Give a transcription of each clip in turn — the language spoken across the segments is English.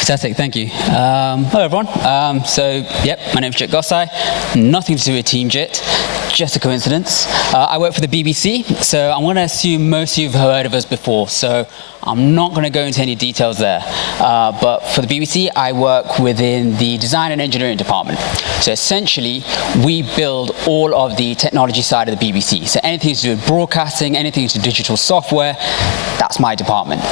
Fantastic, thank you. Hello everyone. My name is Jitesh Gosai. Nothing to do with Team Jit, just a coincidence. I work for the BBC, so I'm going to assume most of you have heard of us before, so I'm not going to go into any details there. But for the BBC, I work within the design and engineering department. So essentially, we build all of the technology side of the BBC. So anything to do with broadcasting, anything to do with digital software, that's my department.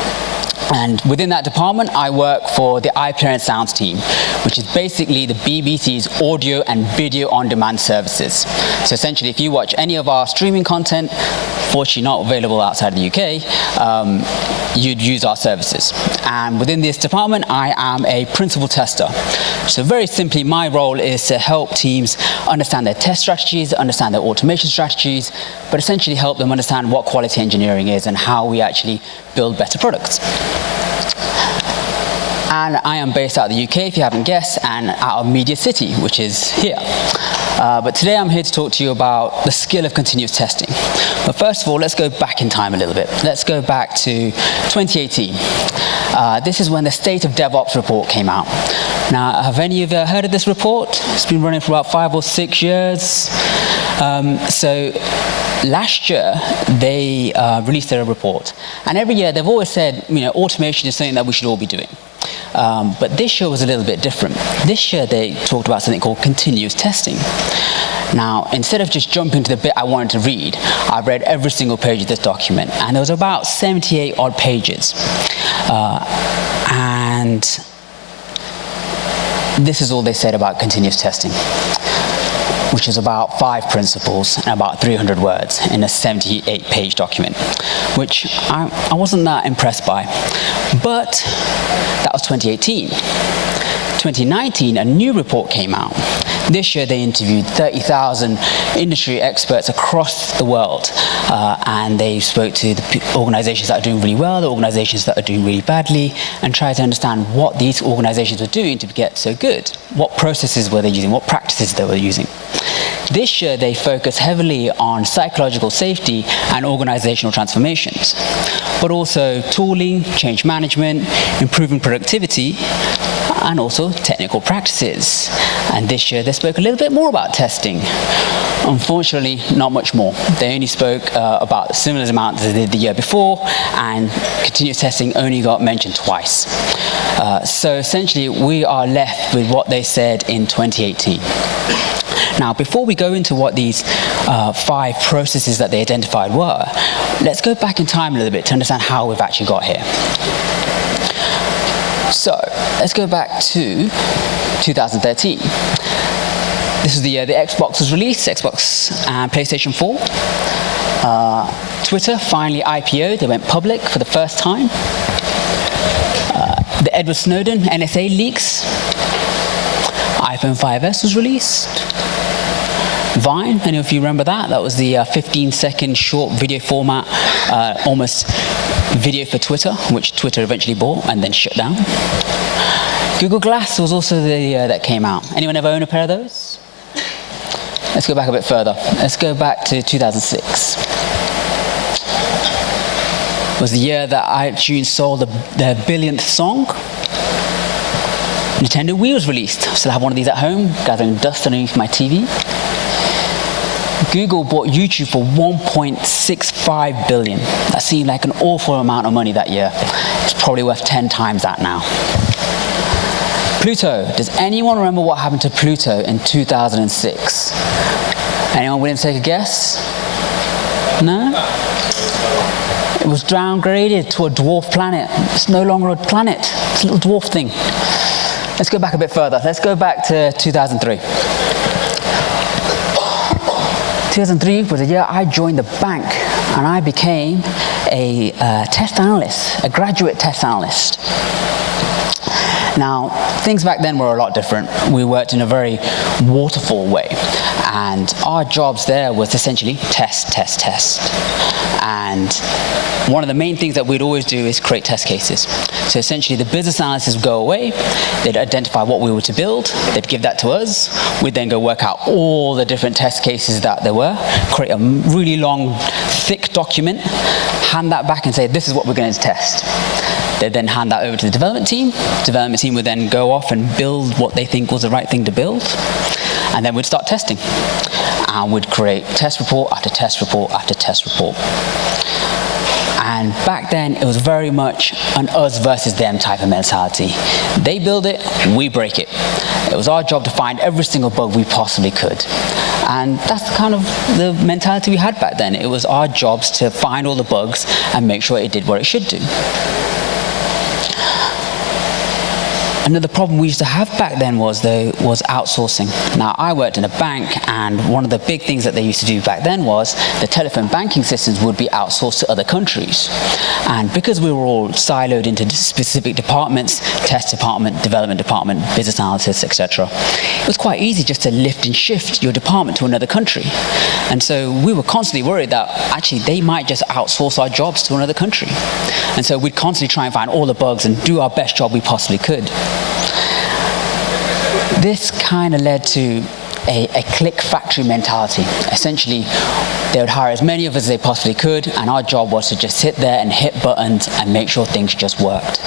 And within that department, I work for the iPlayer and Sounds team, which is basically the BBC's audio and video on-demand services. So essentially, if you watch any of our streaming content, fortunately not available outside of the UK, you'd use our services. And within this department, I am a principal tester. So very simply, my role is to help teams understand their test strategies, understand their automation strategies, but essentially help them understand what quality engineering is and how we actually build better products. And I am based out of the UK, if you haven't guessed, and out of Media City, which is here. But today I'm here to talk to you about the skill of continuous testing. But first of all, let's go back in time a little bit. Let's go back to 2018. This is when the State of DevOps report came out. Now, have any of you heard of this report? It's been running for about 5 or 6 years. So last year, they released their report. And every year, they've always said, automation is something that we should all be doing. But this year was a little bit different. This year, they talked about something called continuous testing. Now, instead of just jumping to the bit I wanted to read, I read every single page of this document. And there was about 78 odd pages. And this is all they said about continuous testing, which is about 5 principles and about 300 words in a 78-page document, which I wasn't that impressed by. But that was 2018. 2019, a new report came out. This year, they interviewed 30,000 industry experts across the world, and they spoke to the organizations that are doing really well, the organizations that are doing really badly, and tried to understand what these organizations were doing to get so good. What processes were they using? What practices they were using? This year, they focus heavily on psychological safety and organizational transformations, but also tooling, change management, improving productivity, and also technical practices. And this year, they spoke a little bit more about testing. Unfortunately, not much more. They only spoke about a similar amount as they did the year before, and continuous testing only got mentioned twice. So essentially, we are left with what they said in 2018. Now, before we go into what these 5 processes that they identified were, let's go back in time a little bit to understand how we've actually got here. So, let's go back to 2013. This is the year the Xbox was released, Xbox and PlayStation 4. Twitter finally IPO'd, they went public for the first time. The Edward Snowden NSA leaks. iPhone 5S was released. Vine, any of you remember that? That was the 15-second short video format, almost video for Twitter, which Twitter eventually bought and then shut down. Google Glass was also the year that came out. Anyone ever own a pair of those? Let's go back a bit further. Let's go back to 2006. It was the year that iTunes sold their billionth song. Nintendo Wii was released. I still have one of these at home, gathering dust underneath my TV. Google bought YouTube for $1.65 billion. That seemed like an awful amount of money that year. It's probably worth 10 times that now. Pluto. Does anyone remember what happened to Pluto in 2006? Anyone willing to take a guess? No? It was downgraded to a dwarf planet. It's no longer a planet. It's a little dwarf thing. Let's go back a bit further. Let's go back to 2003. 2003 was the year I joined the bank, and I became a test analyst, a graduate test analyst. Now, things back then were a lot different. We worked in a very waterfall way, and our jobs there was essentially test, test, test. And one of the main things that we'd always do is create test cases. So essentially, the business analysts would go away, they'd identify what we were to build, they'd give that to us, we'd then go work out all the different test cases that there were, create a really long, thick document, hand that back and say, this is what we're going to test. They'd then hand that over to the development team. The development team would then go off and build what they think was the right thing to build. And then we'd start testing. And we'd create test report after test report after test report. And back then, it was very much an us versus them type of mentality. They build it, we break it. It was our job to find every single bug we possibly could. And that's kind of the mentality we had back then. It was our jobs to find all the bugs and make sure it did what it should do. Another problem we used to have back then was outsourcing. Now, I worked in a bank, and one of the big things that they used to do back then was the telephone banking systems would be outsourced to other countries. And because we were all siloed into specific departments, test department, development department, business analysis, etc., it was quite easy just to lift and shift your department to another country. And so we were constantly worried that actually they might just outsource our jobs to another country. And so we'd constantly try and find all the bugs and do our best job we possibly could. This kind of led to a click factory mentality. Essentially, they would hire as many of us as they possibly could, and our job was to just sit there and hit buttons and make sure things just worked.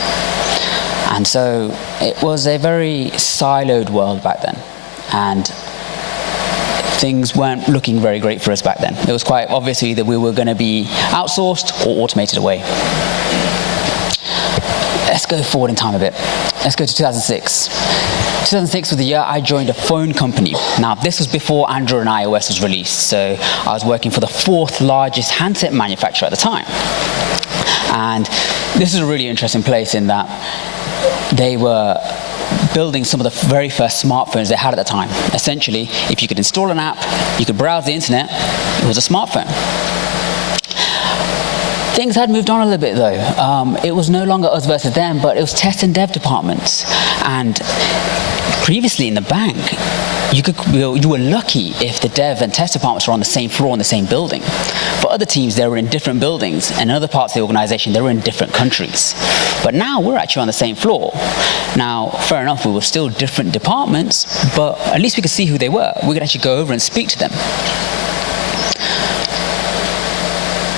And so it was a very siloed world back then, and things weren't looking very great for us back then. It was quite obviously that we were going to be outsourced or automated away. Let's go forward in time a bit. Let's go to 2006. 2006 was the year I joined a phone company. Now, this was before Android and iOS was released, so I was working for the 4th largest handset manufacturer at the time. And this is a really interesting place in that they were building some of the very first smartphones they had at the time. Essentially, if you could install an app, you could browse the internet, it was a smartphone. Things had moved on a little bit though. It was no longer us versus them, but it was test and dev departments. And previously in the bank, you were lucky if the dev and test departments were on the same floor in the same building. For other teams, they were in different buildings, and in other parts of the organization, they were in different countries. But now we're actually on the same floor. Now, fair enough, we were still different departments, but at least we could see who they were. We could actually go over and speak to them.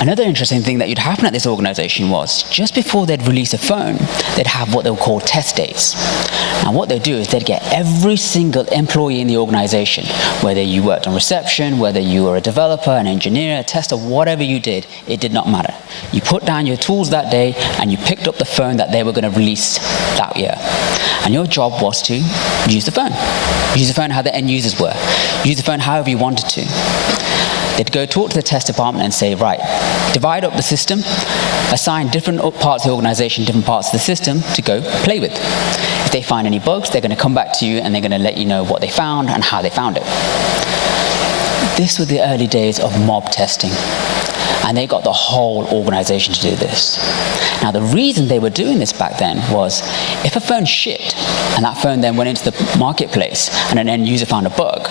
Another interesting thing that would happen at this organization was, just before they'd release a phone, they'd have what they would call test days. And what they'd do is they'd get every single employee in the organization, whether you worked on reception, whether you were a developer, an engineer, a tester, whatever you did, it did not matter. You put down your tools that day, and you picked up the phone that they were going to release that year. And your job was to use the phone. Use the phone how the end users were. Use the phone however you wanted to. They'd go talk to the test department and say, right, divide up the system, assign different parts of the organization, different parts of the system to go play with. If they find any bugs, they're going to come back to you and they're going to let you know what they found and how they found it. This was the early days of mob testing, and they got the whole organization to do this. Now, the reason they were doing this back then was, if a phone shipped and that phone then went into the marketplace and an end user found a bug,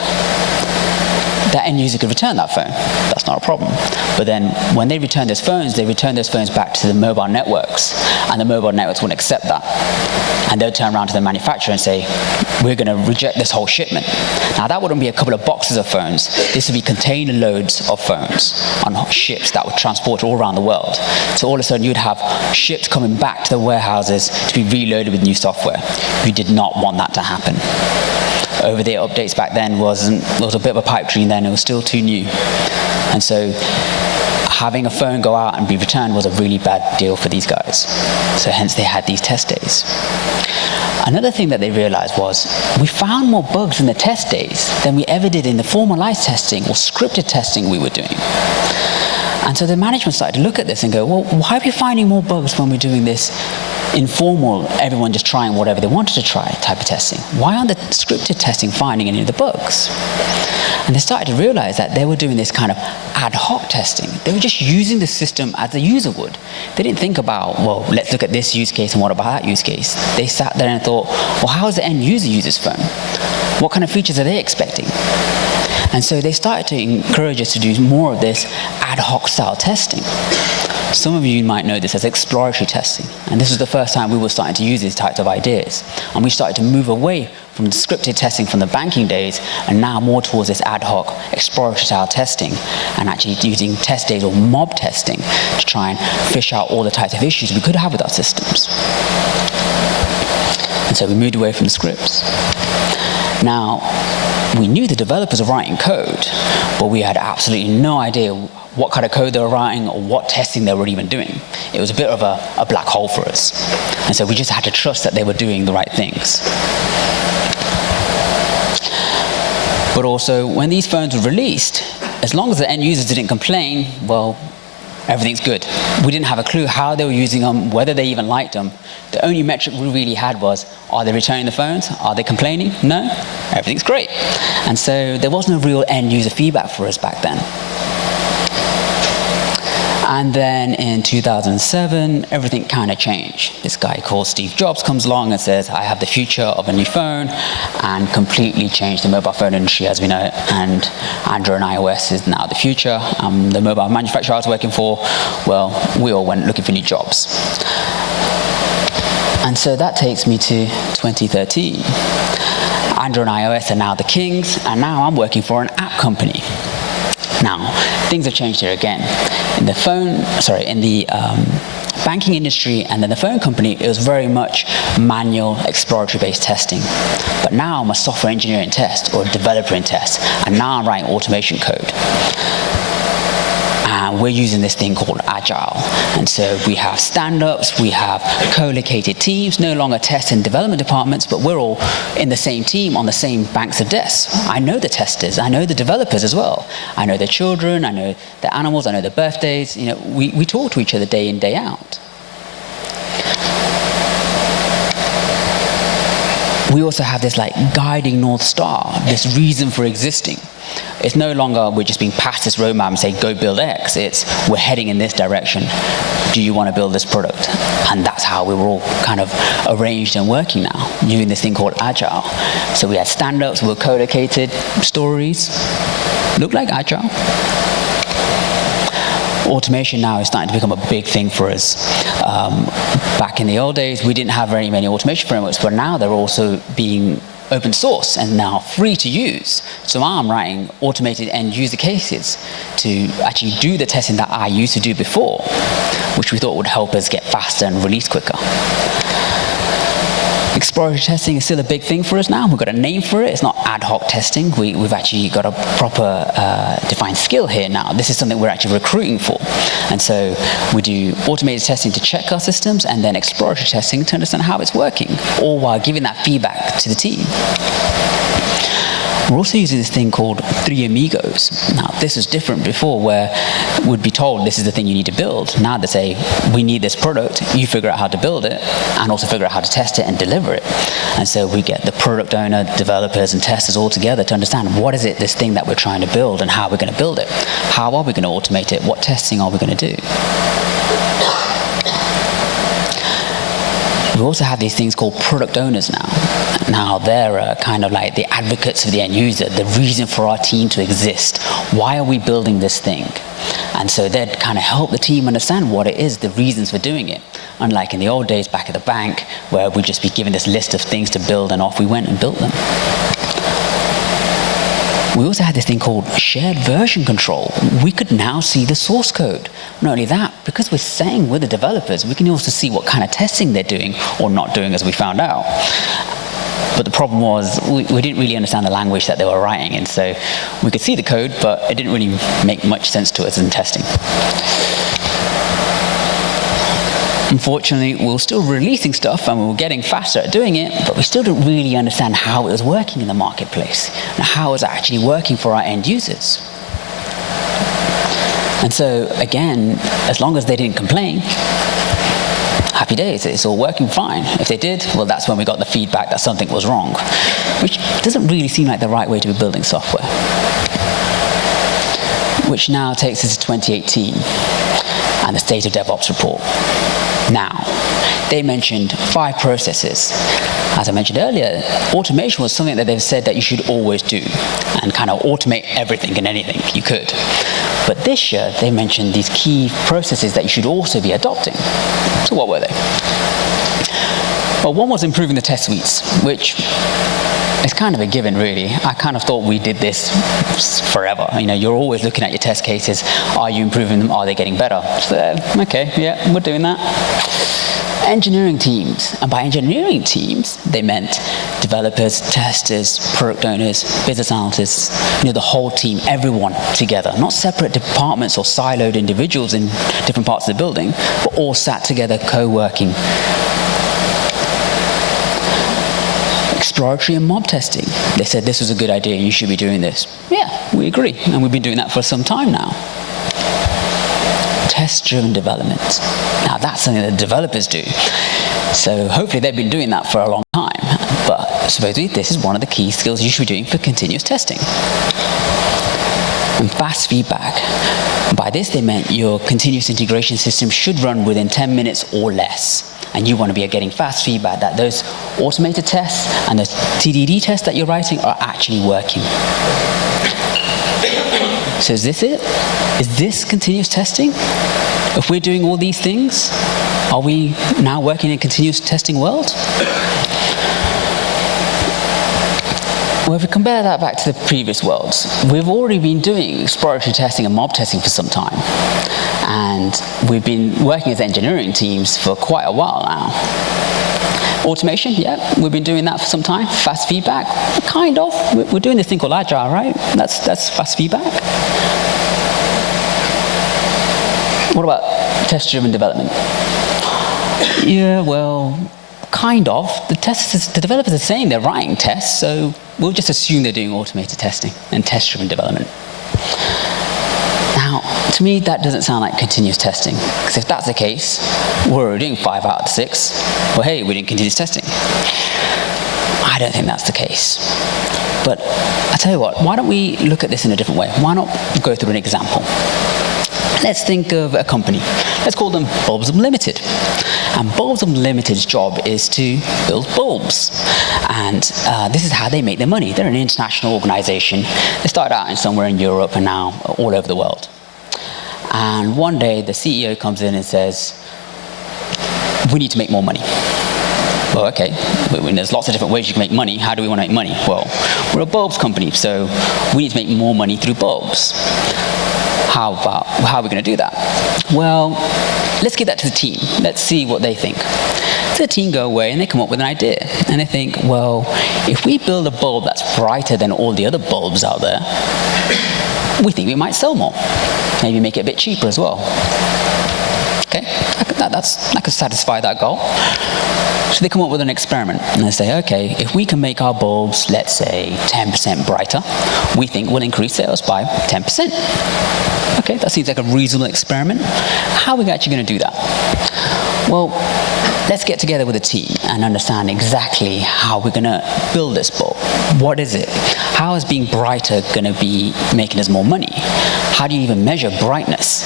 that end user could return that phone. That's not a problem. But then when they return those phones, they return those phones back to the mobile networks, and the mobile networks wouldn't accept that. And they'll turn around to the manufacturer and say, we're going to reject this whole shipment. Now, that wouldn't be a couple of boxes of phones. This would be container loads of phones on ships that would transport all around the world. So all of a sudden, you'd have ships coming back to the warehouses to be reloaded with new software. You did not want that to happen. Over-the-air updates back then was a bit of a pipe dream then. It was still too new. And so having a phone go out and be returned was a really bad deal for these guys. So hence they had these test days. Another thing that they realized was, we found more bugs in the test days than we ever did in the formalized testing or scripted testing we were doing. And so the management started to look at this and go, well, why are we finding more bugs when we're doing this informal, everyone just trying whatever they wanted to try type of testing? Why aren't the scripted testing finding any of the bugs? And they started to realize that they were doing this kind of ad hoc testing. They were just using the system as the user would. They didn't think about, well, let's look at this use case and what about that use case. They sat there and thought, well, how does the end user use this phone? What kind of features are they expecting? And so they started to encourage us to do more of this ad hoc style testing. Some of you might know this as exploratory testing. And this was the first time we were starting to use these types of ideas. And we started to move away from the scripted testing from the banking days, and now more towards this ad hoc exploratory style testing, and actually using test days or mob testing to try and fish out all the types of issues we could have with our systems. And so we moved away from the scripts. Now, we knew the developers were writing code, but we had absolutely no idea what kind of code they were writing or what testing they were even doing. It was a bit of a black hole for us. And so we just had to trust that they were doing the right things. But also, when these phones were released, as long as the end users didn't complain, well, everything's good. We didn't have a clue how they were using them, whether they even liked them. The only metric we really had was, are they returning the phones? Are they complaining? No? Everything's great. And so there was no real end user feedback for us back then. And then in 2007, everything kind of changed. This guy called Steve Jobs comes along and says, I have the future of a new phone, and completely changed the mobile phone industry as we know it. And Android and iOS is now the future. The mobile manufacturer I was working for, well, we all went looking for new jobs. And so that takes me to 2013. Android and iOS are now the kings, and now I'm working for an app company. Now, things have changed here again. In the banking industry and then the phone company, it was very much manual, exploratory-based testing. But now I'm a software engineer in test, or a developer in test, and now I'm writing automation code. And we're using this thing called Agile. And so we have stand-ups, we have co-located teams, no longer test and development departments, but we're all in the same team on the same banks of desks. I know the testers, I know the developers as well. I know their children, I know their animals, I know their birthdays. You know, we talk to each other day in, day out. We also have this like guiding North Star, this reason for existing. It's no longer we're just being passed this roadmap and say, go build X. It's we're heading in this direction. Do you want to build this product? And that's how we were all kind of arranged and working now, using this thing called Agile. So we had stand-ups, we were co-located, stories, looked like Agile. Automation now is starting to become a big thing for us. Back in the old days, we didn't have very many automation frameworks, but now they're also being open source and now free to use. So I'm writing automated end user cases to actually do the testing that I used to do before, which we thought would help us get faster and release quicker. Exploratory testing is still a big thing for us now. We've got a name for it. It's not ad hoc testing. We've actually got a proper defined skill here now. This is something we're actually recruiting for. And so we do automated testing to check our systems and then exploratory testing to understand how it's working, all while giving that feedback to the team. We're also using this thing called Three Amigos. Now, this was different before, where we'd be told this is the thing you need to build. Now they say, we need this product, you figure out how to build it, and also figure out how to test it and deliver it. And so we get the product owner, developers, and testers all together to understand what is it, this thing that we're trying to build, and how we're going to build it. How are we going to automate it? What testing are we going to do? We also have these things called product owners now. Now they're kind of like the advocates of the end user, the reason for our team to exist. Why are we building this thing? And so they'd kind of help the team understand what it is, the reasons for doing it. Unlike in the old days back at the bank, where we'd just be given this list of things to build and off we went and built them. We also had this thing called shared version control. We could now see the source code. Not only that, because we're saying we're the developers, we can also see what kind of testing they're doing or not doing, as we found out. But the problem was we didn't really understand the language that they were writing, and so we could see the code, but it didn't really make much sense to us in testing. Unfortunately, we were still releasing stuff and we were getting faster at doing it, but we still didn't really understand how it was working in the marketplace and how it was actually working for our end users. And so, again, as long as they didn't complain, happy days, it's all working fine. If they did, well, that's when we got the feedback that something was wrong, which doesn't really seem like the right way to be building software. Which now takes us to 2018 and the State of DevOps report. Now, they mentioned 5 processes. As I mentioned earlier, automation was something that they've said that you should always do and kind of automate everything and anything you could. But this year, they mentioned these key processes that you should also be adopting. So what were they? Well, one was improving the test suites, which it's kind of a given, really. I kind of thought we did this forever. You're always looking at your test cases. Are you improving them? Are they getting better? So, okay, yeah, we're doing that. Engineering teams, and by engineering teams, they meant developers, testers, product owners, business analysts, the whole team, everyone together, not separate departments or siloed individuals in different parts of the building, but all sat together, co-working. Exploratory and mob testing. They said this was a good idea, you should be doing this. Yeah, we agree, and we've been doing that for some time now. Test-driven development. Now that's something that developers do. So hopefully they've been doing that for a long time. But supposedly this is one of the key skills you should be doing for continuous testing. And fast feedback. By this they meant your continuous integration system should run within 10 minutes or less. And you want to be getting fast feedback that those automated tests and those TDD tests that you're writing are actually working. So is this it? Is this continuous testing? If we're doing all these things, are we now working in a continuous testing world? Well, if we compare that back to the previous worlds, we've already been doing exploratory testing and mob testing for some time. And we've been working as engineering teams for quite a while now. Automation, yeah, we've been doing that for some time. Fast feedback, kind of. We're doing this thing called Agile, right? That's fast feedback. What about test-driven development? Yeah, well, kind of. The developers are saying they're writing tests, so we'll just assume they're doing automated testing and test-driven development. Now, to me, that doesn't sound like continuous testing, because if that's the case, we're already doing 5 out of 6. Well, hey, we're doing continuous testing. I don't think that's the case. But I tell you what, why don't we look at this in a different way? Why not go through an example? Let's think of a company. Let's call them Bulbs Unlimited. And Bulbs Unlimited's job is to build bulbs. And this is how they make their money. They're an international organization. They started out somewhere in Europe and now all over the world. And one day the CEO comes in and says, we need to make more money. Well, okay, there's lots of different ways you can make money. How do we want to make money? Well, we're a bulbs company, so we need to make more money through bulbs. How are we going to do that? Well, let's give that to the team. Let's see what they think. So the team go away and they come up with an idea. And they think, well, if we build a bulb that's brighter than all the other bulbs out there, we think we might sell more. Maybe make it a bit cheaper as well. Okay, that could satisfy that goal. So they come up with an experiment, and they say, okay, if we can make our bulbs, let's say, 10% brighter, we think we'll increase sales by 10%. Okay, that seems like a reasonable experiment. How are we actually going to do that? Well, let's get together with a team and understand exactly how we're going to build this bulb. What is it? How is being brighter going to be making us more money? How do you even measure brightness?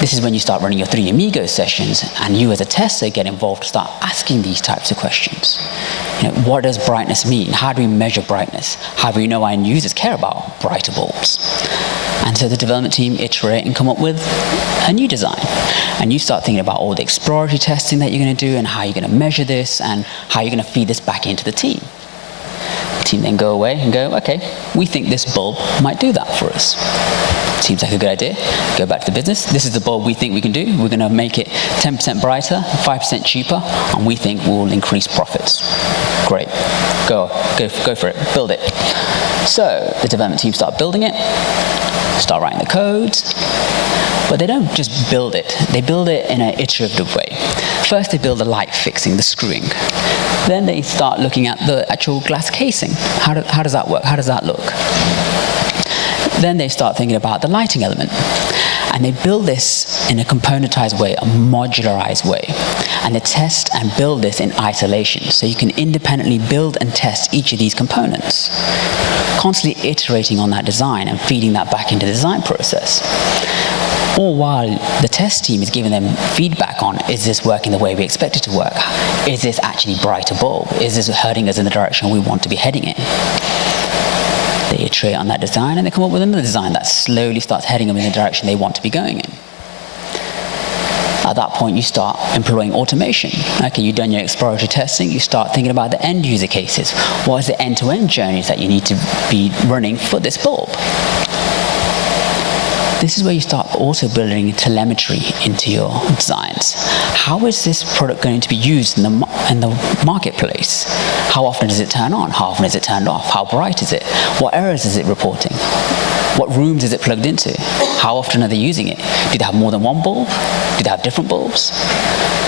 This is when you start running your 3 Amigos sessions, and you as a tester get involved to start asking these types of questions. What does brightness mean? How do we measure brightness? How do we know our end users care about brighter bulbs? And so the development team iterate and come up with a new design. And you start thinking about all the exploratory testing that you're going to do and how you're going to measure this and how you're going to feed this back into the team. The team then go away and go, okay, we think this bulb might do that for us. Seems like a good idea. Go back to the business. This is the bulb we think we can do. We're going to make it 10% brighter, 5% cheaper, and we think we'll increase profits. Great. Go for it. Build it. So the development team start building it, start writing the code, but they don't just build it. They build it in an iterative way. First, they build the light fixing, the screwing. Then they start looking at the actual glass casing. How does that work? How does that look? Then they start thinking about the lighting element. And they build this in a componentized way, a modularized way. And they test and build this in isolation. So you can independently build and test each of these components, constantly iterating on that design and feeding that back into the design process. All while the test team is giving them feedback on, is this working the way we expect it to work? Is this actually brighter bulb? Is this hurting us in the direction we want to be heading in? They iterate on that design and they come up with another design that slowly starts heading them in the direction they want to be going in. At that point, you start employing automation. Okay, you've done your exploratory testing, you start thinking about the end user cases. What is the end-to-end journeys that you need to be running for this bulb? This is where you start also building telemetry into your designs. How is this product going to be used in the marketplace? How often does it turn on? How often is it turned off? How bright is it? What errors is it reporting? What rooms is it plugged into? How often are they using it? Do they have more than one bulb? Do they have different bulbs?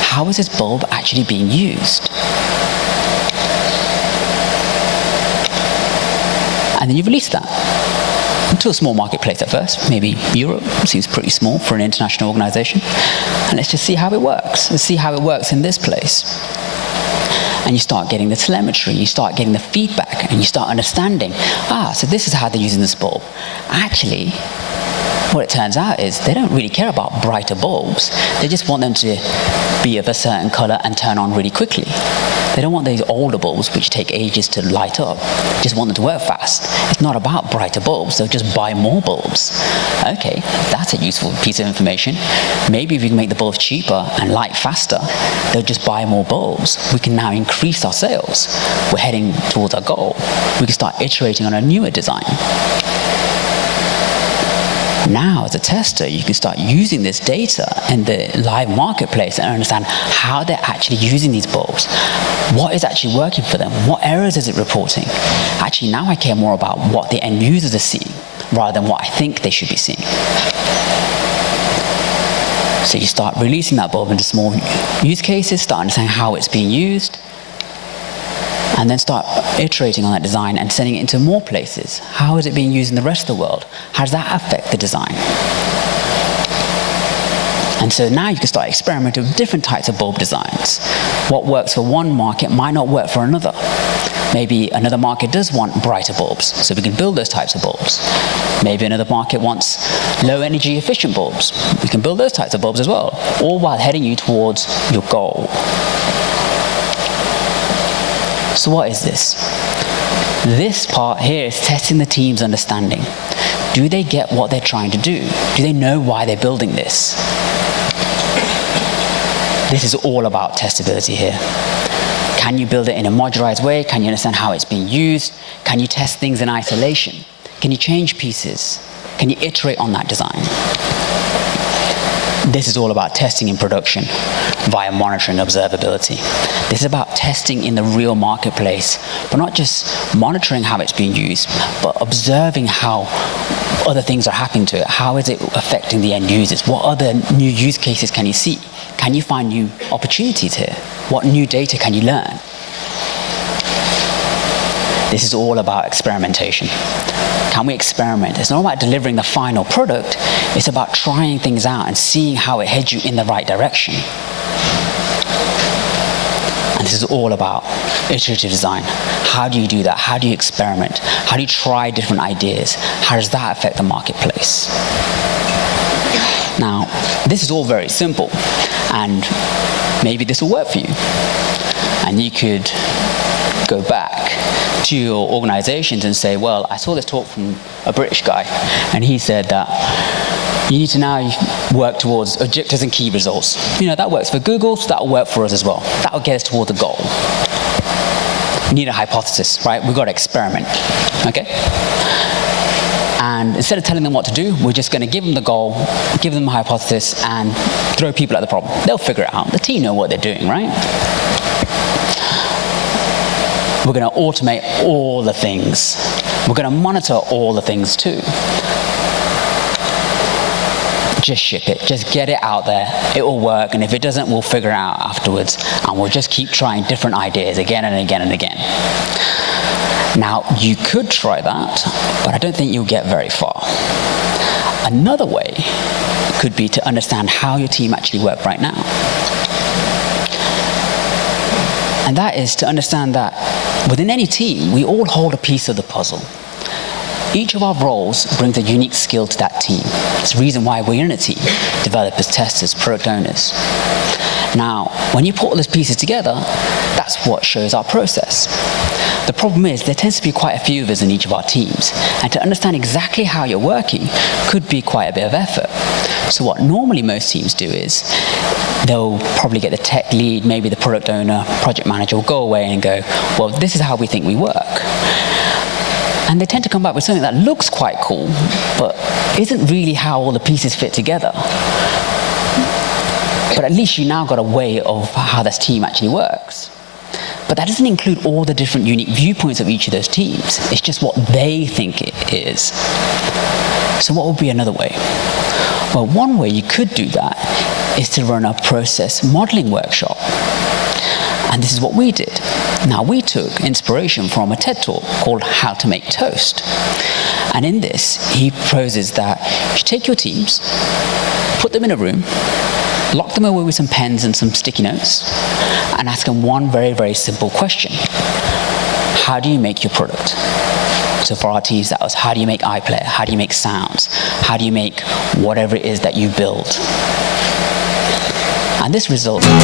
How is this bulb actually being used? And then you release that to a small marketplace at first, maybe Europe, seems pretty small for an international organization. And let's just see how it works. Let's see how it works in this place. And you start getting the telemetry, you start getting the feedback, and you start understanding, so this is how they're using this bulb. Actually, what it turns out is they don't really care about brighter bulbs. They just want them to be of a certain color and turn on really quickly. They don't want these older bulbs which take ages to light up. They just want them to work fast. It's not about brighter bulbs, they'll just buy more bulbs. Okay, that's a useful piece of information. Maybe if we can make the bulbs cheaper and light faster, they'll just buy more bulbs. We can now increase our sales. We're heading towards our goal. We can start iterating on a newer design. Now, as a tester, you can start using this data in the live marketplace and understand how they're actually using these bulbs. What is actually working for them? What errors is it reporting? Actually, now I care more about what the end users are seeing rather than what I think they should be seeing. So you start releasing that bulb into small use cases, start understanding how it's being used, and then start iterating on that design and sending it into more places. How is it being used in the rest of the world? How does that affect the design? And so now you can start experimenting with different types of bulb designs. What works for one market might not work for another. Maybe another market does want brighter bulbs, so we can build those types of bulbs. Maybe another market wants low energy efficient bulbs. We can build those types of bulbs as well, all while heading you towards your goal. So what is this? This part here is testing the team's understanding. Do they get what they're trying to do? Do they know why they're building this? This is all about testability here. Can you build it in a modularized way? Can you understand how it's being used? Can you test things in isolation? Can you change pieces? Can you iterate on that design? This is all about testing in production via monitoring observability. This is about testing in the real marketplace, but not just monitoring how it's being used, but observing how other things are happening to it. How is it affecting the end users? What other new use cases can you see? Can you find new opportunities here? What new data can you learn? This is all about experimentation. Can we experiment? It's not about delivering the final product, it's about trying things out and seeing how it heads you in the right direction. And this is all about iterative design. How do you do that? How do you experiment? How do you try different ideas? How does that affect the marketplace? Now, this is all very simple, and maybe this will work for you. And you could go back to your organizations and say, well, I saw this talk from a British guy, and he said that you need to now work towards objectives and key results. You know, that works for Google, so that will work for us as well. That will get us towards the goal. We need a hypothesis, right? We've got to experiment, okay? And instead of telling them what to do, we're just going to give them the goal, give them a hypothesis, and throw people at the problem. They'll figure it out. The team know what they're doing, right? We're going to automate all the things. We're going to monitor all the things too. Just ship it. Just get it out there. It will work. And if it doesn't, we'll figure it out afterwards. And we'll just keep trying different ideas again and again and again. Now, you could try that, but I don't think you'll get very far. Another way could be to understand how your team actually work right now. And that is to understand that within any team, we all hold a piece of the puzzle. Each of our roles brings a unique skill to that team. It's the reason why we're in a team. Developers, testers, product owners. Now, when you put all those pieces together, that's what shows our process. The problem is there tends to be quite a few of us in each of our teams, and to understand exactly how you're working could be quite a bit of effort. So what normally most teams do is they'll probably get the tech lead, maybe the product owner, project manager will go away and go, well, this is how we think we work. And they tend to come back with something that looks quite cool, but isn't really how all the pieces fit together. But at least you now got a way of how this team actually works. But that doesn't include all the different unique viewpoints of each of those teams. It's just what they think it is. So what would be another way? Well, one way you could do that is to run a process modeling workshop. And this is what we did. Now, we took inspiration from a TED Talk called How to Make Toast. And in this, he proposes that you take your teams, put them in a room, lock them away with some pens and some sticky notes, and ask them one very, very simple question. How do you make your product? So for our teams, that was, how do you make iPlayer? How do you make sounds? How do you make whatever it is that you build? And this resulted in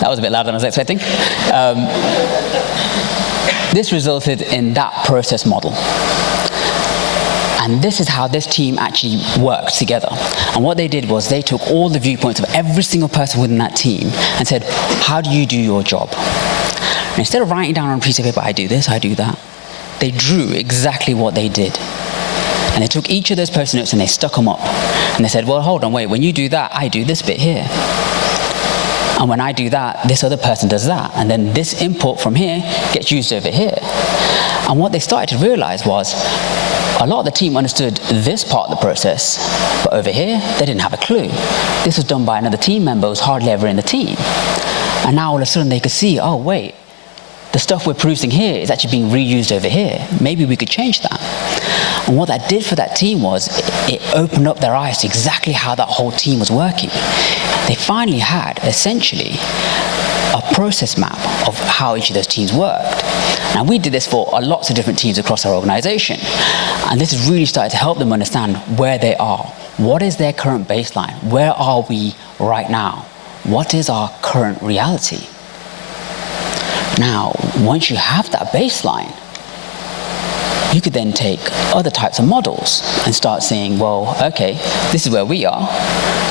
that was a bit louder than I was expecting. This resulted in that process model. And this is how this team actually worked together. And what they did was they took all the viewpoints of every single person within that team and said, how do you do your job? And instead of writing down on a piece of paper, I do this, I do that, they drew exactly what they did. And they took each of those post-it notes and they stuck them up. And they said, well, hold on, wait, when you do that, I do this bit here. And when I do that, this other person does that. And then this input from here gets used over here. And what they started to realize was a lot of the team understood this part of the process, but over here, they didn't have a clue. This was done by another team member who's hardly ever in the team. And now all of a sudden they could see, oh, wait, the stuff we're producing here is actually being reused over here. Maybe we could change that. And what that did for that team was it opened up their eyes to exactly how that whole team was working. They finally had, essentially, a process map of how each of those teams worked. Now, we did this for lots of different teams across our organization. And this has really started to help them understand where they are. What is their current baseline? Where are we right now? What is our current reality? Now, once you have that baseline, you could then take other types of models and start saying, well, okay, this is where we are.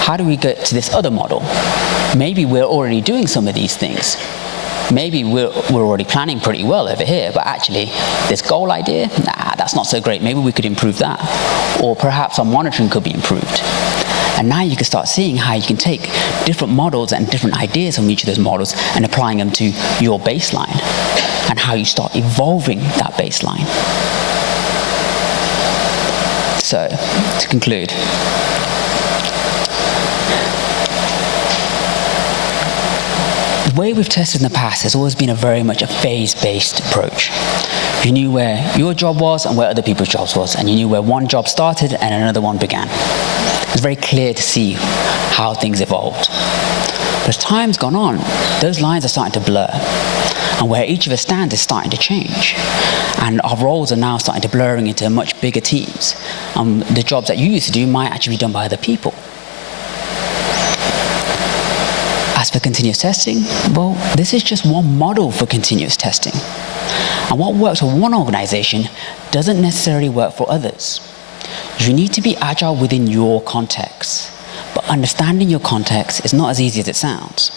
How do we get to this other model? Maybe we're already doing some of these things. Maybe we're already planning pretty well over here, but actually, this goal idea, nah, that's not so great. Maybe we could improve that. Or perhaps our monitoring could be improved. And now you can start seeing how you can take different models and different ideas from each of those models and applying them to your baseline, and how you start evolving that baseline. So, to conclude, the way we've tested in the past has always been very much a phase-based approach. You knew where your job was and where other people's jobs was, and you knew where one job started and another one began. It was very clear to see how things evolved. But as time's gone on, those lines are starting to blur. And where each of us stands is starting to change. And our roles are now starting to blurring into much bigger teams. The jobs that you used to do might actually be done by other people. As for continuous testing, well, this is just one model for continuous testing. And what works for one organization doesn't necessarily work for others. You need to be agile within your context. But understanding your context is not as easy as it sounds.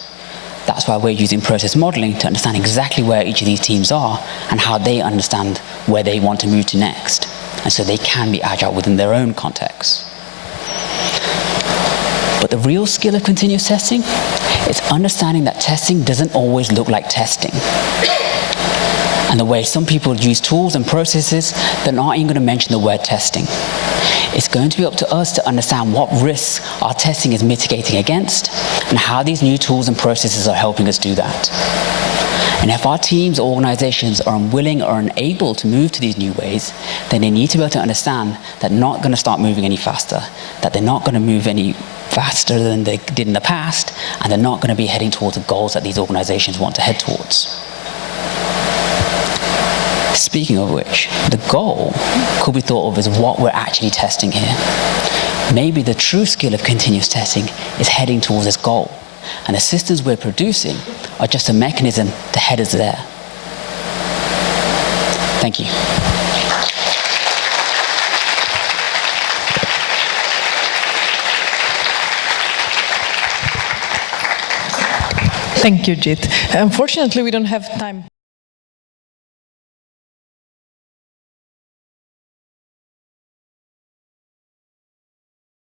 That's why we're using process modeling to understand exactly where each of these teams are and how they understand where they want to move to next. And so they can be agile within their own context. But the real skill of continuous testing is understanding that testing doesn't always look like testing. And the way some people use tools and processes that aren't even going to mention the word testing. It's going to be up to us to understand what risks our testing is mitigating against and how these new tools and processes are helping us do that. And if our teams or organizations are unwilling or unable to move to these new ways, then they need to be able to understand that they're not going to start moving any faster, that they're not going to move any faster than they did in the past, and they're not going to be heading towards the goals that these organizations want to head towards. Speaking of which, the goal could be thought of as what we're actually testing here. Maybe the true skill of continuous testing is heading towards this goal, and the systems we're producing are just a mechanism to head us there. Thank you. Thank you, Jit. Unfortunately, we don't have time.